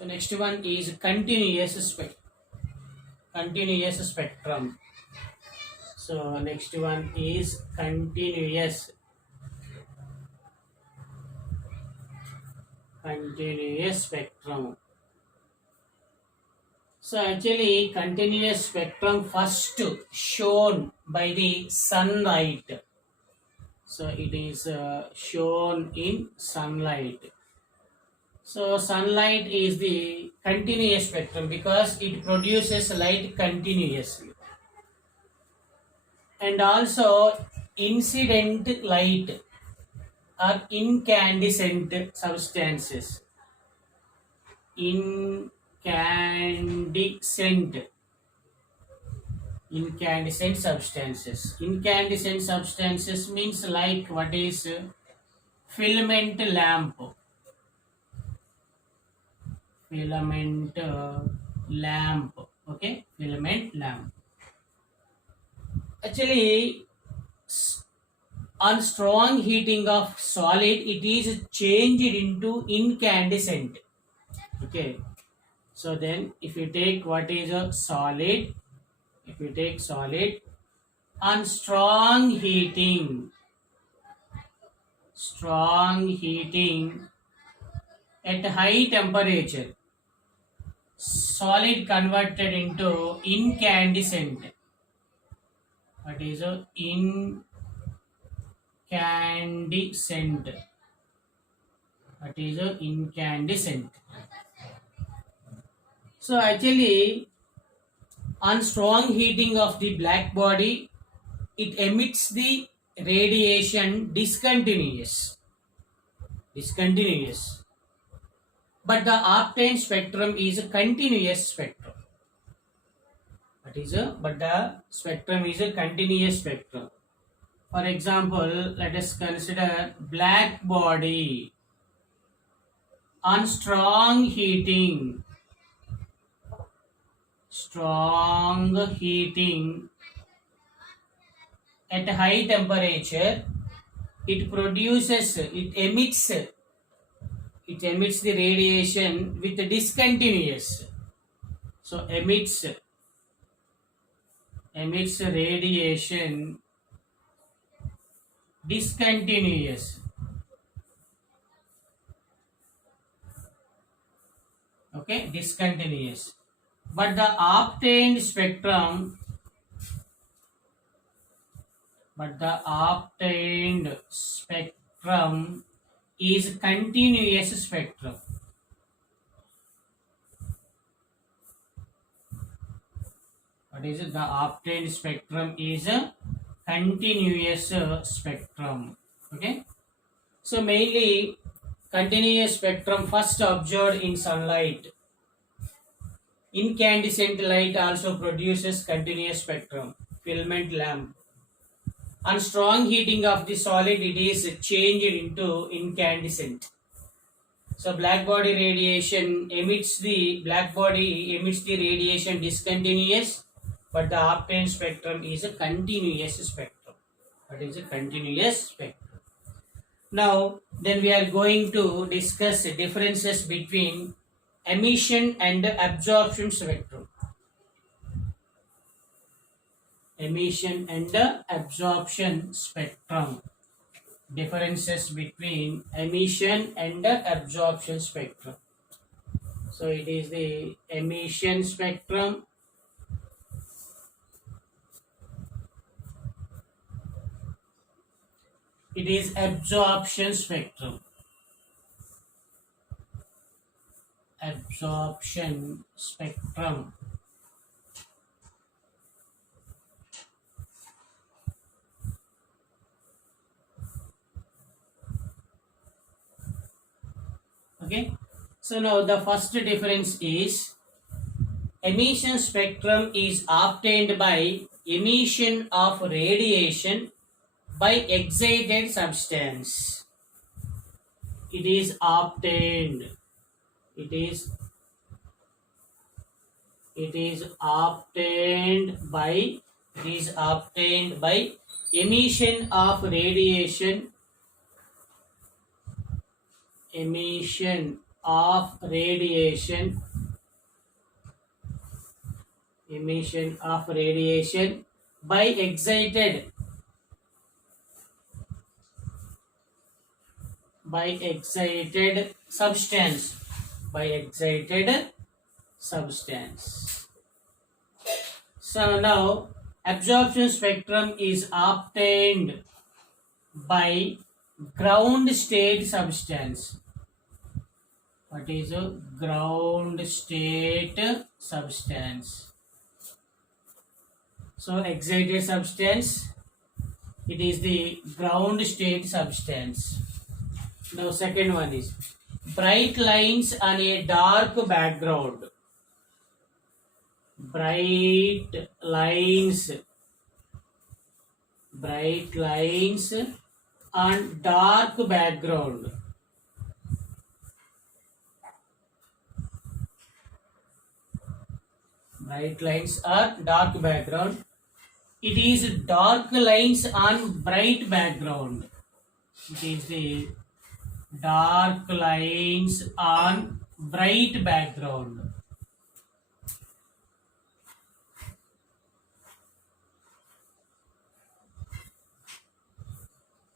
So next one is continuous spectrum. So next one is continuous spectrum. So actually continuous spectrum first shown by the sunlight. So it is shown in sunlight. So sunlight is the continuous spectrum because it produces light continuously. And also incident light or incandescent substances. Incandescent incandescent substances means like what is filament lamp. Okay, filament lamp. Actually, on strong heating of solid, it is changed into incandescent. Okay, so then if you take what is a solid, if you take solid on strong heating at high temperature, solid converted into incandescent. What is a incandescent? What is a incandescent? So actually, on strong heating of the black body, it emits the radiation discontinuous. But the obtained spectrum is a continuous spectrum. But the spectrum is a continuous spectrum. For example, let us consider black body on strong heating at high temperature, it emits the radiation with discontinuous. So emits radiation discontinuous. Okay, discontinuous. But the obtained spectrum is continuous spectrum. What is it? The obtained spectrum is a continuous spectrum. Okay, so mainly continuous spectrum first observed in sunlight. Incandescent light also produces continuous spectrum, filament lamp. On strong heating of the solid, it is changed into incandescent. So black body emits the radiation discontinuous, but the obtained spectrum is a continuous spectrum. That is a continuous spectrum. Now, then we are going to discuss differences between emission and absorption spectrum. Emission and absorption spectrum. Differences between emission and absorption spectrum. So it is the emission spectrum. It is absorption spectrum. Absorption spectrum. Okay, so now the first difference is emission spectrum is obtained by emission of radiation by excited substance. It is obtained by emission of radiation of radiation, emission of radiation by excited substance, by excited substance. So now absorption spectrum is obtained by ground state substance. What is a ground state substance? So excited substance, it is the ground state substance. Now second one is bright lines on a dark background. Bright lines on dark background. Bright lines are dark background. It is dark lines on bright background. It is the dark lines on bright background.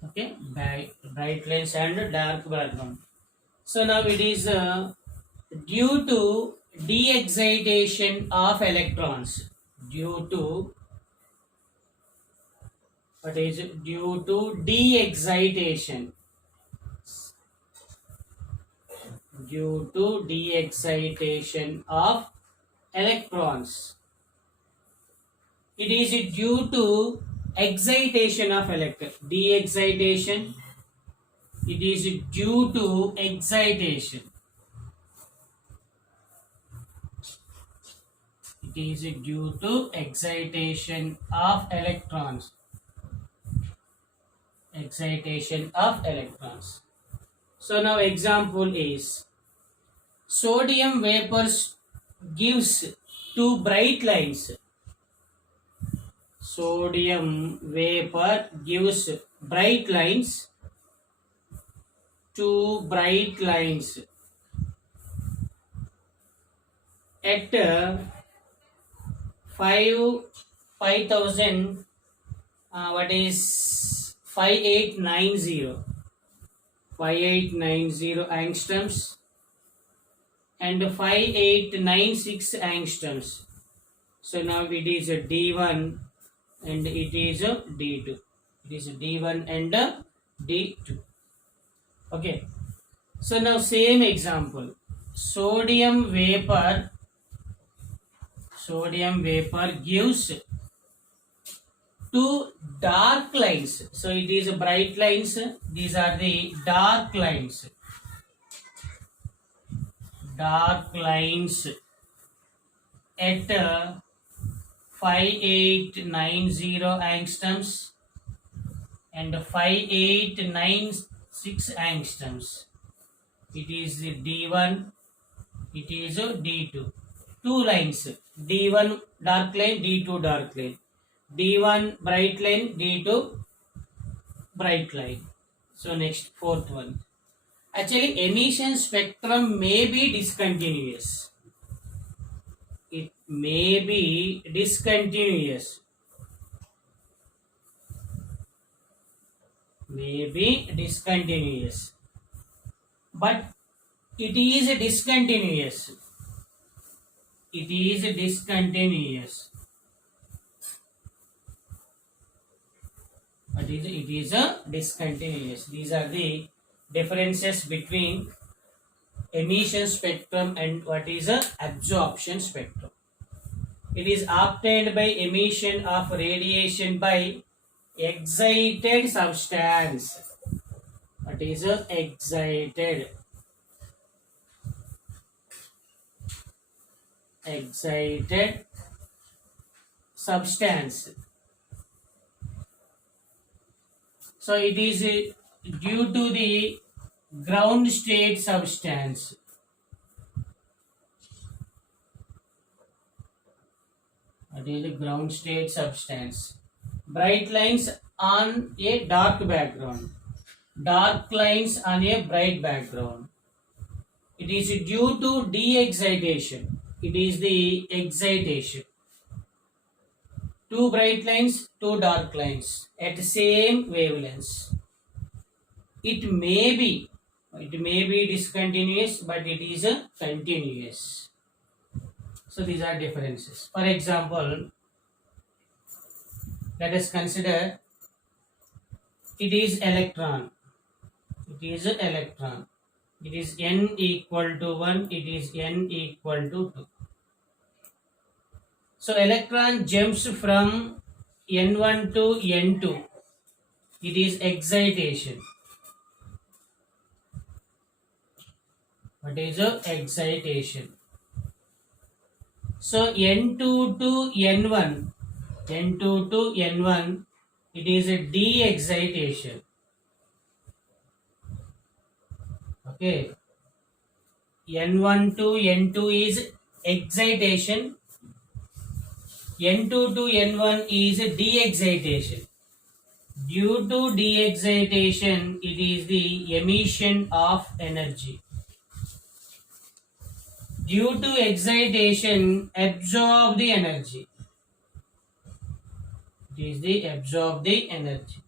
Okay, bright lines and dark background. So now it is due to de-excitation of electrons. Due to what is it? Due to de-excitation. Due to de-excitation of electrons. It is due to excitation of electron. De-excitation. It is due to excitation. It is due to excitation of electrons. Excitation of electrons. So now example is sodium vapors gives two bright lines. Sodium vapor gives bright lines, two bright lines at 5000 what is 5890 angstroms and 5896 angstroms. So now it is a D1 and it is a D2. It is a D1 and a D2. Okay. So now same example. Sodium vapor gives two dark lines. So it is bright lines. These are the dark lines. Dark lines at 5890 angstroms and 5896 angstroms. It is D1. It is D2. Two lines. D1 dark line, D2 dark line. D1 bright line, D2 bright line. So next fourth one. Actually emission spectrum may be discontinuous. It may be discontinuous. May be discontinuous. But it is discontinuous. It is discontinuous. But it is a discontinuous. These are the differences between emission spectrum and what is a absorption spectrum. It is obtained by emission of radiation by excited substance. What is a excited substance? So it is due to the ground state substance. What is the ground state substance? Bright lines on a dark background. Dark lines on a bright background. It is due to de-excitation. It is the excitation. Two bright lines, two dark lines at the same wavelengths. It may be discontinuous, but it is a continuous. So these are differences. For example, let us consider it is electron. It is an electron. It is n equal to 1. It is n equal to 2. So electron jumps from n1 to n2. It is excitation. What is a excitation? So n2 to n1, n2 to n1, it is a de-excitation. Okay. n1 to n2 is excitation. n2 to n1 is a de-excitation. Due to de-excitation, it is the emission of energy. Due to excitation, absorb the energy. It is the absorb the energy.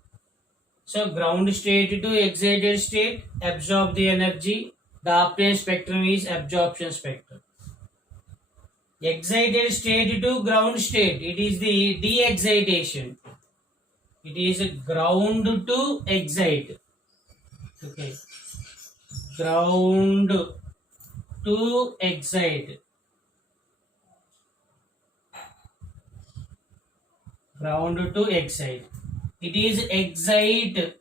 So ground state to excited state, absorb the energy. The obtained spectrum is absorption spectrum. Excited state to ground state, it is the de-excitation. It is ground to excite. Okay. Ground to excite. Ground to excite. It is excite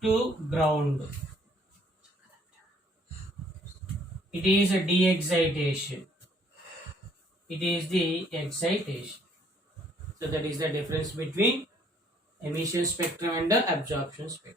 to ground. It is a de-excitation. It is the excitation. So that is the difference between emission spectrum and the absorption spectrum.